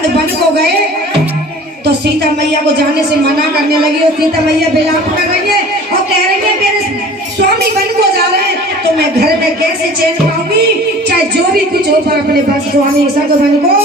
रावण बन को गए तो सीता मैया को जाने से मना करने लगी और सीता मैया विलाप कर रही है और कह रही है मेरे स्वामी बन को जा रहे हैं तो मैं घर में कैसे चैन पाऊंगी, चाहे जो भी कुछ हो पर अपने बस स्वामी सग बन को